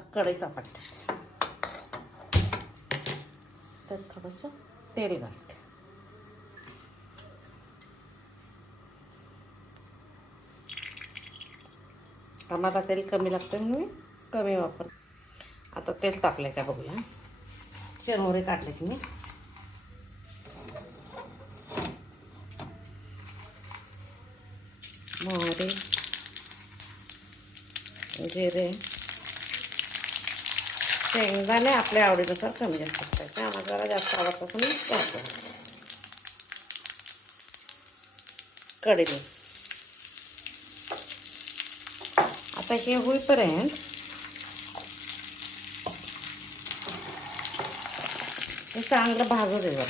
आता कढई चपाटी त्यात थोडंसं तेल घालते. आम्हाला तेल कमी लागतं म्हणून कमी वापरते. आता तेल तापले का बघूया. चिरमुरे काढले की मी मोहरी, जिरे, शेंगदाणे आपल्या आवडीनुसार कमी जास्त करायचे. आम्हाला जरा जास्त आवडतं म्हणून जास्त. कढई आता हे होईपर्यंत हे चांगलं भाजू दे. जरा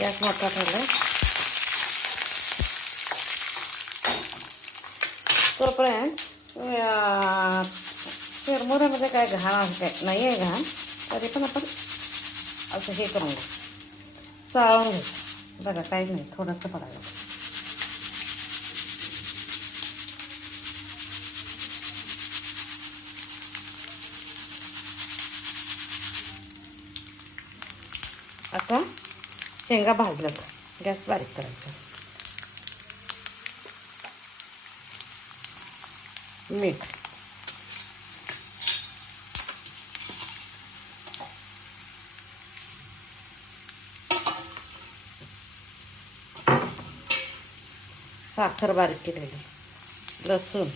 गॅस मोठा ठेवला तोपर्यंत चिरमुऱ्यामध्ये काय घाण काय नाही आहे. घाण तरी पण आपण असं हे करून घेऊ, चाळून घेऊ. बघा काही नाही, थोडंसं पडायला. आता शेंगा भाजल्यात, गॅस बारीक करायचा. मीठ, साखर बारीक केलेली, लसूण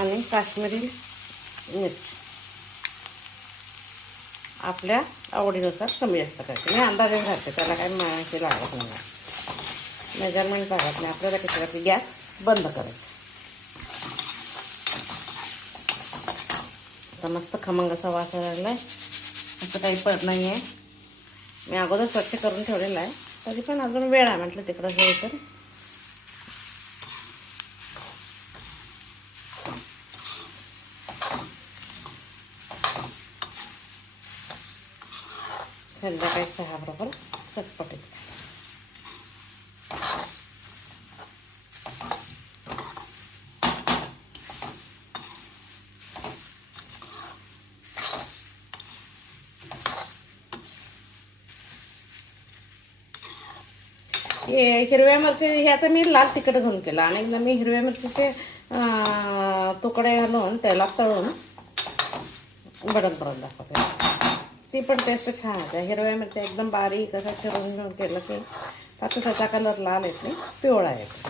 आणि काश्मीरी मिरची आपल्या आवडीनुसार कमी जास्त करायचं. मी अंदाजे घालते, त्याला काही माहिती लागत नाही, मेजरमेंट लागत नाही आपल्याला. किती गॅस बंद करायचा. आता मस्त खमंग असा वास लागला आहे. असं काही पडत नाही आहे. मी अगोदर स्वच्छ करून ठेवलेला आहे, तरी पण अजून वेळ आहे म्हटलं तिकडं हे तर. संध्याकाळी चहाबरोबर चटपटीत. हे हिरव्या मिरची ह्याचा मी लाल तिखट घालून केला आणि एकदा मी हिरव्या मिरचीचे तुकडे घालून त्याला तळून बडन परत दाखवते. ती पण टेस्ट छान आहे. हिरव्या मिरच्या एकदम बारीक असं चिरून केलं की फक्त त्याचा कलर लाल येत नाही, पिवळा येतो.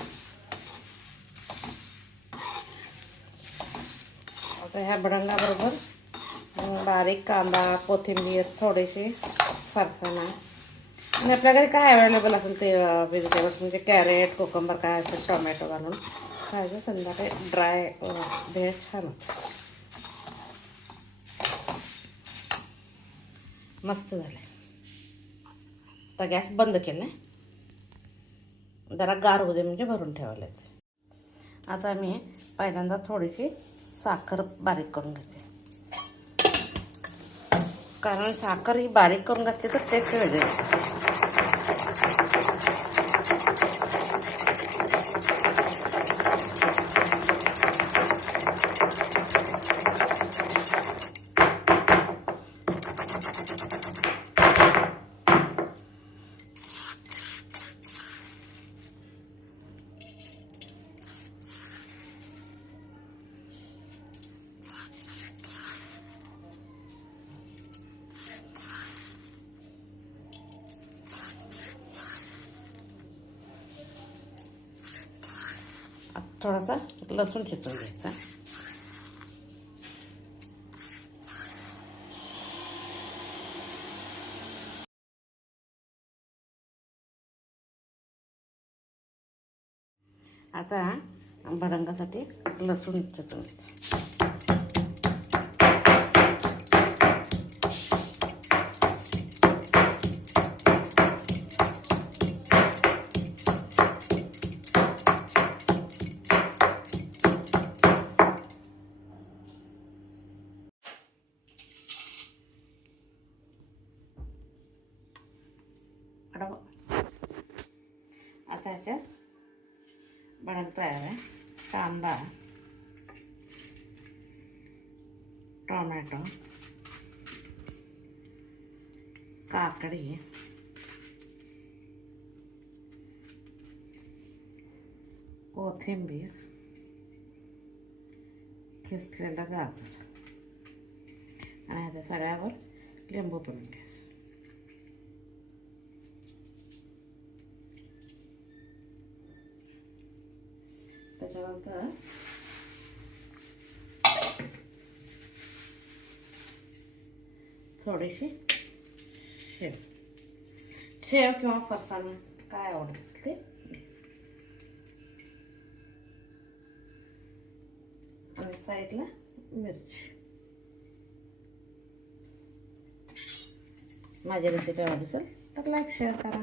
आता ह्या भडंगाबरोबर बारीक कांदा, कोथिंबीर, थोडीशी फरसाणा आणि आपल्या घरी काय अवेलेबल असेल ते व्हेजिटेबल्स म्हणजे कॅरेट, कोकंबर काय असेल, टोमॅटो घालून खायचं. संध्याकाळी ड्राय भेळ छान होतं. मस्त झालं. आता गॅस बंद केला आहे. जरा गार होऊ दे म्हणजे भरून ठेवायला. आता मी पहिल्यांदा थोडीशी साखर बारीक करून घेते, कारण साखर ही बारीक करून घातली तर टेस्ट वेगळी. थोडासा लसूण चिरून घ्यायचा. आता भडंगासाठी लसूण चिरून घ्यायचा. आता याच्यात भडंग तयार आहे. कांदा, टोमॅटो, काकडी, कोथिंबीर, किसलेलं गाजर आणि ह्याच्या सगळ्यावर लिंबू पिळून घ्यायचं. त्याच्यानंतर थोडीशी शेव किंवा फरसाण काय आवडतं ते. आणि साईडला मिरची. माझी रेसिपी आवडली असेल तर लाईक शेअर करा.